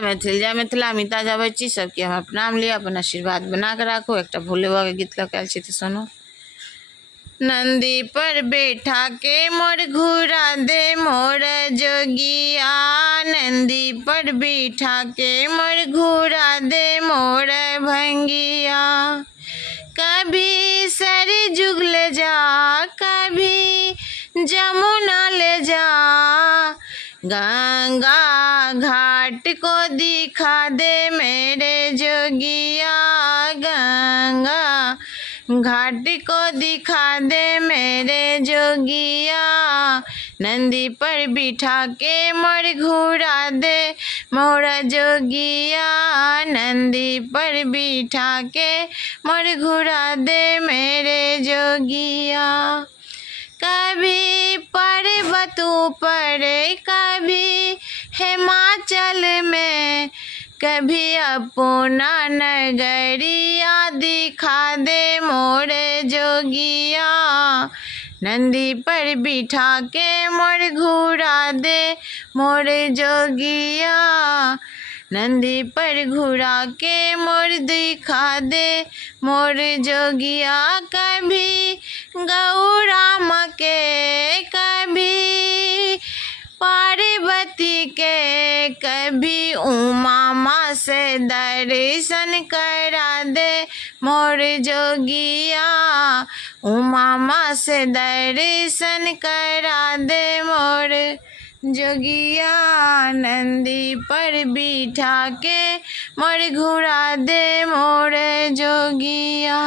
मैथिल जय मिथिला मिता जाबै छी सबके हमर प्रणाम लिया, अपन आशीर्वाद बना के राखो। एक भोले बाबा के गीत लऽ आयल छी तऽ सुनो। नंदी पर बैठा के मोर घुरा दे मोर जोगिया, नंदी पर बैठा के मोर घुरा दे मोर भंगिया। कभी सर जुग ले जा, कभी जमुना ले जा, गंगा घाट को दिखा दे मेरे जोगिया, गंगा घाट को दिखा दे मेरे जोगिया। नंदी पर बिठा के मोर घुरा दे मोर जोगिया, नंदी पर बिठा के मोर घुरा दे मेरे जोगिया। कभी पर्वत पर, कभी हिमाचल में, कभी अपना नगरिया दिखा दे मोरे जोगिया। नंदी पर बिठा के मोर घुरा दे मोरे जोगिया, नंदी पर घुरा के मोर दिखा दे मोर जोगिया। कभी गौरा माँ के, कभी पार्वती के, कभी उमा माँ से दर्शन करा दे मोर जोगिया, उमा माँ से दर्शन करा दे मोर जोगिया। नंदी पर बिठा के मोर घुरा दे मोर जोगिया।